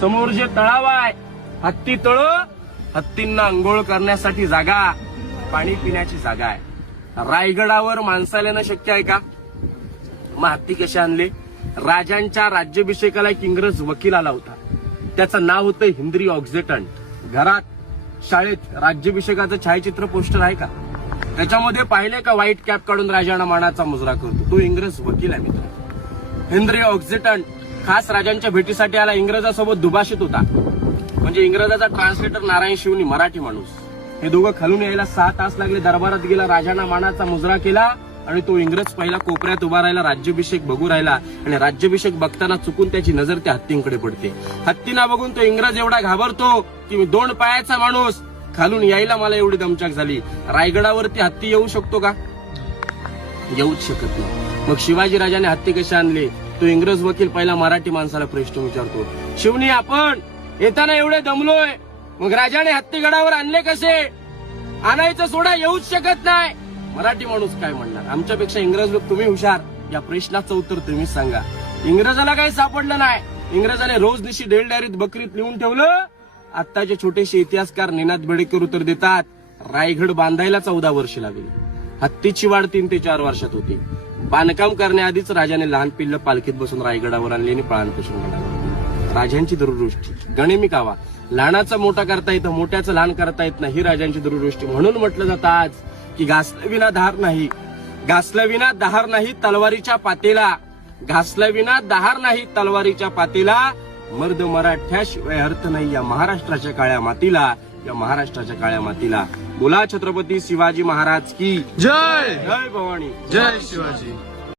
समोर जे तळाव आहे, हत्ती तळ, हत्तींना अंघोळ करण्यासाठी जागा, पाणी पिण्याची जागा आहे. रायगडावर माणसाला येणं शक्य आहे का? मग हत्ती कसे आणले? राजांच्या राज्याभिषेकाला एक इंग्रज वकील आला होता. त्याचं नाव होतं हेनरी ऑक्झिटन. घरात, शाळेत राज्याभिषेकाचं छायाचित्र पोस्टर आहे का? त्याच्यामध्ये पाहिले का व्हाईट कॅप काढून राजांना मानाचा मुजरा करतो? तो इंग्रज वकील आहे मित्र. हेनरी ऑक्झिटन खास राजांच्या भेटीसाठी आला. इंग्रजासोबत दुभाषित होता. म्हणजे इंग्रजाचा ट्रान्सलेटर नारायण शिवनी, मराठी माणूस. हे दोघं खालून यायला 6 तास लागले. दरबारात गेला, राजांना मानाचा मुजरा केला आणि तो इंग्रज पहिला कोपऱ्यात उभा राहिला, राज्याभिषेक बघू राहिला. आणि राज्याभिषेक बघताना चुकून त्याची नजर त्या हत्तींकडे पडते. हत्तींना बघून तो इंग्रज एवढा घाबरतो की मी 2 पायाचा माणूस, खालून यायला मला एवढी दमछाक झाली. रायगडावरती हत्ती येऊ शकतो का? येऊच शकत नाही. मग शिवाजी राजाने हत्ती कसे आणले? तो इंग्रज वकील पहिला मराठी माणसाला प्रश्न विचारतो. शिवनी, आपण येताना एवढे दमलोय, मग राजाने हत्ती गडावर आणले कसे? आणायचं सोडा, येऊच शकत नाही. मराठी माणूस काय म्हणणार? आमच्यापेक्षा इंग्रज लोक तुम्ही हुशार. या प्रश्नाचं उत्तर तुम्हीच सांगा. इंग्रजाला काही सापडलं नाही. इंग्रजाने रोज निशी डेल डायरीत बकरीत लिहून ठेवलं. आत्ताचे छोटेसे इतिहासकार निनाद बेडेकर उत्तर देतात, रायगड बांधायला 14 वर्ष लागली. हत्तीची वाढ 3 ते 4 वर्षात होती. बांधकाम करण्याआधीच राजाने लहान पिल्लं पालखीत बसून रायगडावर आणली आणि पाळणपोषण केलं. राजांची दूरदृष्टी. गणिमी कावा, लहानाचं मोठा करता येतं, मोठ्याचं लहान करता येत नाही. ही राजांची दूरदृष्टी. म्हणून म्हटलं जातं आज की घासल्याविना धार नाही, घासल्याविना दहार नाही तलवारीच्या पातेला, घासल्याविना दहार नाही तलवारीच्या पातेला. मर्द मराठ्याशिवाय अर्थ नाही या महाराष्ट्राच्या काळ्या मातीला, या महाराष्ट्राच्या काळ्या मातीला. बोला छत्रपती शिवाजी महाराज की जय. जय भवानी. जय शिवाजी.